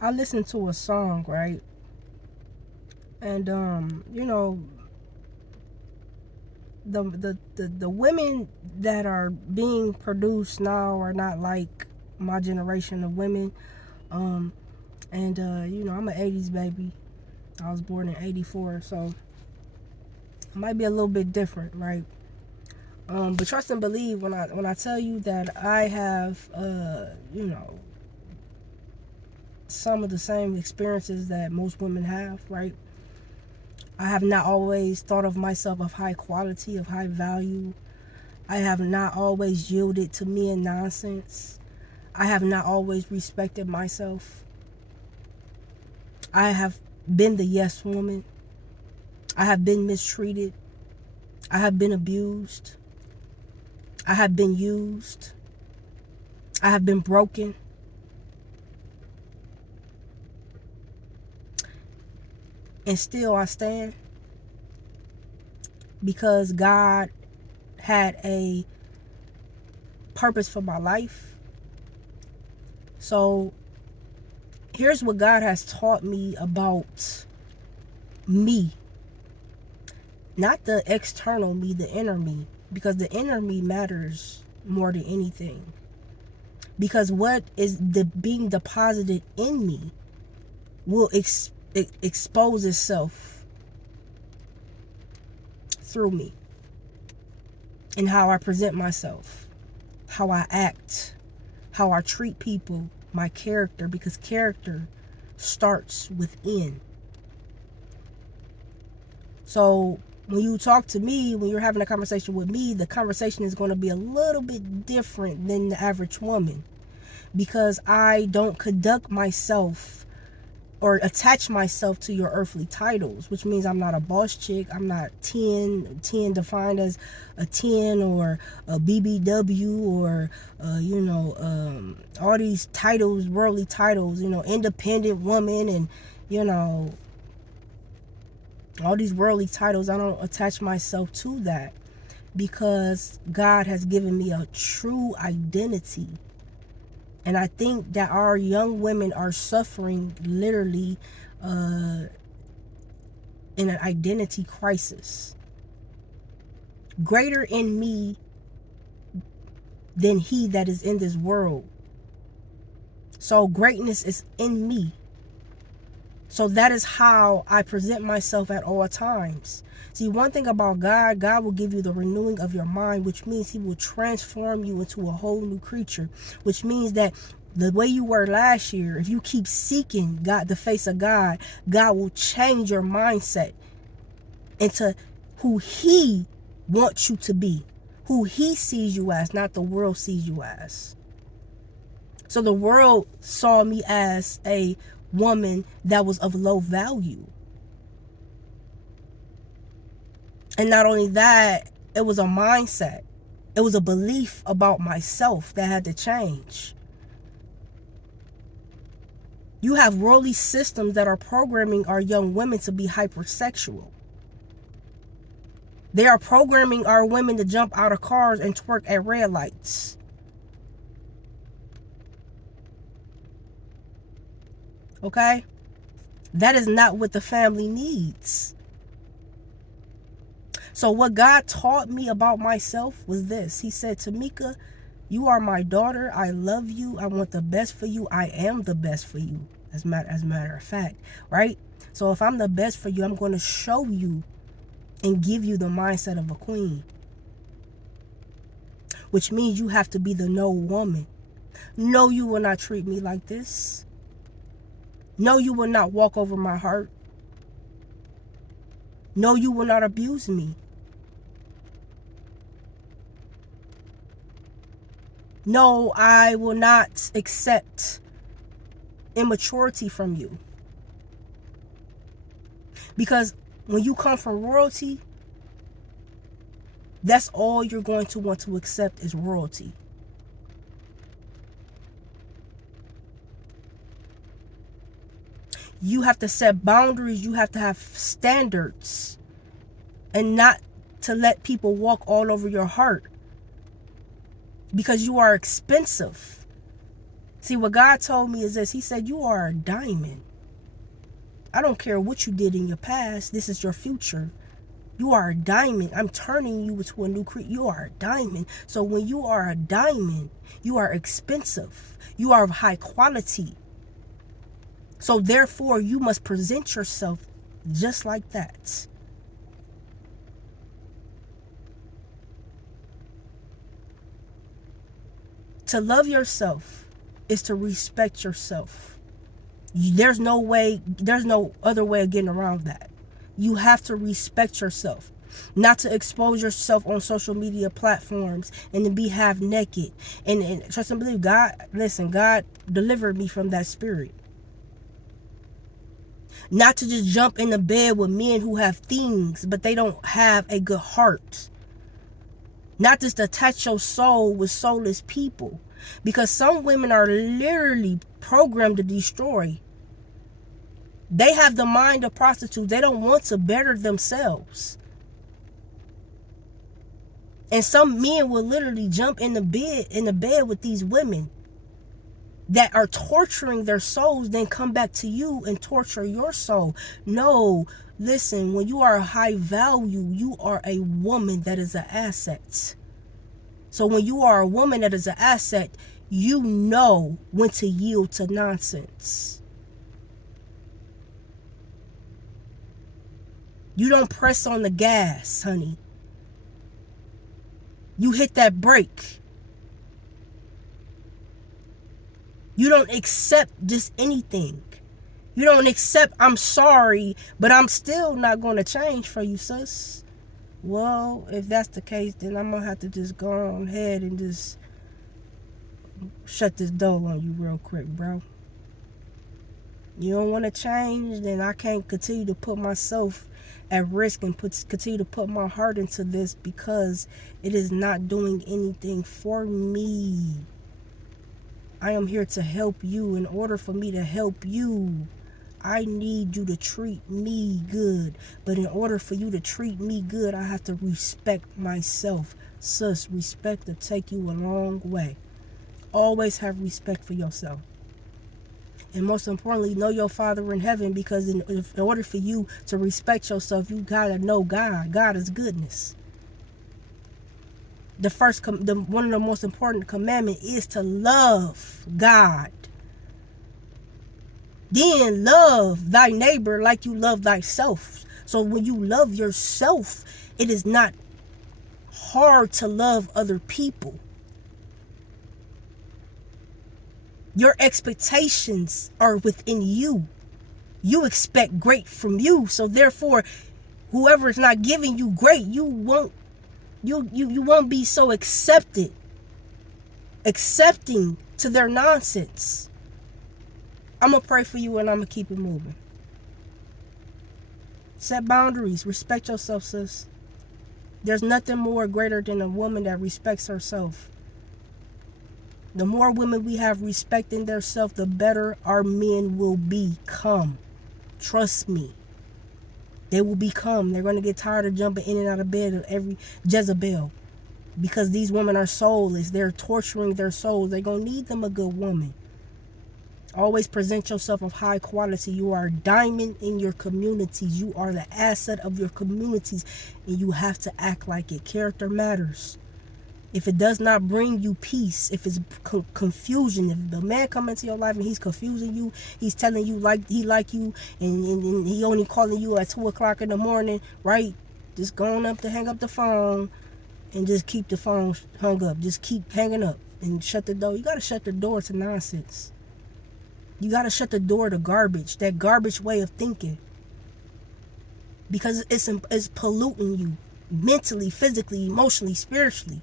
I listened to a song, right? And the women that are being produced now are not like my generation of women. Um and I'm an 80s baby. I was born in 84, so it might be a little bit different, right? But trust and believe when I tell you that I have some of the same experiences that most women have, right? I have not always thought of myself of high quality, of high value. I have not always yielded to men nonsense. I have not always respected myself. I have been the yes woman. I have been mistreated. I have been abused. I have been used. I have been broken. And still I stand because God had a purpose for my life. So here's what God has taught me about me. Not the external me, the inner me. Because the inner me matters more than anything. Because what is being deposited in me will expose itself through me. And how I present myself. How I act. How I treat people. My character. Because character starts within. So when you talk to me, when you're having a conversation with me, the conversation is going to be a little bit different than the average woman, because I don't conduct myself or attach myself to your earthly titles, which means I'm not a boss chick. I'm not 10 defined as a 10 or a BBW or all these titles, worldly titles, independent woman, and you know all these worldly titles. I don't attach myself to that, because God has given me a true identity. And I think that our young women are suffering literally in an identity crisis. Greater in me than he that is in this world. So greatness is in me. So that is how I present myself at all times. See, one thing about God, God will give you the renewing of your mind, which means he will transform you into a whole new creature, which means that the way you were last year, if you keep seeking God, the face of God, God will change your mindset into who he wants you to be, who he sees you as, not the world sees you as. So the world saw me as a woman that was of low value. And not only that, it was a mindset. It was a belief about myself that had to change. You have worldly systems that are programming our young women to be hypersexual. They are programming our women to jump out of cars and twerk at red lights. Okay? That is not what the family needs. So what God taught me about myself was this. He said, Tamika, you are my daughter. I love you. I want the best for you. I am the best for you, as a matter of fact, right? So if I'm the best for you, I'm going to show you and give you the mindset of a queen, which means you have to be the no woman. No, you will not treat me like this. No, you will not walk over my heart. No, you will not abuse me. No, I will not accept immaturity from you. Because when you come from royalty, that's all you're going to want to accept is royalty. You have to set boundaries. You have to have standards, and not to let people walk all over your heart, because you are expensive. See, what God told me is this. He said, you are a diamond. I don't care what you did in your past. This is your future. You are a diamond. I'm turning you into a new creature. You are a diamond. So when you are a diamond, you are expensive. You are of high quality. So therefore, you must present yourself just like that. To love yourself is to respect yourself. There's no other way of getting around that. You have to respect yourself. Not to expose yourself on social media platforms and to be half naked. And trust and believe, God delivered me from that spirit. Not to just jump in the bed with men who have things, but they don't have a good heart. Not just attach your soul with soulless people. Because some women are literally programmed to destroy. They have the mind of prostitutes. They don't want to better themselves. And some men will literally jump in the bed with these women that are torturing their souls, then come back to you and torture your soul. No, listen, when you are a high value, you are a woman that is an asset. So when you are a woman that is an asset, you know when to yield to nonsense. You don't press on the gas, honey. You hit that brake. You don't accept just anything. You don't accept, I'm sorry, but I'm still not going to change for you, sis. Well, if that's the case, then I'm going to have to just go on ahead and just shut this door on you real quick, bro. You don't want to change, then I can't continue to put myself at risk and continue to put my heart into this because it is not doing anything for me. I am here to help you. In order for me to help you, I need you to treat me good. But in order for you to treat me good, I have to respect myself. Sis, respect will take you a long way. Always have respect for yourself. And most importantly, know your Father in heaven, because in order for you to respect yourself, you gotta know God. God is goodness. One of the most important commandments is to love God. Then love thy neighbor like you love thyself. So when you love yourself, it is not hard to love other people. Your expectations are within you. You expect great from you. So therefore, whoever is not giving you great, you won't be so accepting to their nonsense. I'm going to pray for you and I'm going to keep it moving. Set boundaries. Respect yourself, sis. There's nothing more greater than a woman that respects herself. The more women we have respecting themselves, the better our men will become. Trust me. They will become. They're going to get tired of jumping in and out of bed of every Jezebel. Because these women are soulless. They're torturing their souls. They're going to need them a good woman. Always present yourself of high quality. You are a diamond in your communities. You are the asset of your communities. And you have to act like it. Character matters. If it does not bring you peace, if it's confusion, if the man come into your life and he's confusing you, he's telling you he like you, and he only calling you at 2 o'clock in the morning, right? Just going up to hang up the phone and just keep the phone hung up. Just keep hanging up and shut the door. You got to shut the door to nonsense. You got to shut the door to garbage, that garbage way of thinking. Because it's polluting you mentally, physically, emotionally, spiritually.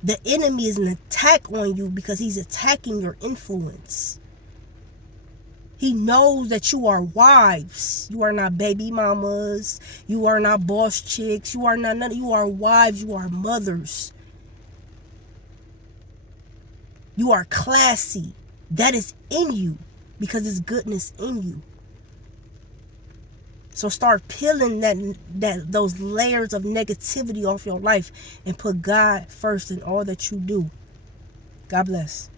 The enemy is an attack on you because he's attacking your influence. He knows that you are wives. You are not baby mamas. You are not boss chicks. You are not none. You are wives. You are mothers. You are classy. That is in you because it's goodness in you. So start peeling those layers of negativity off your life and put God first in all that you do. God bless.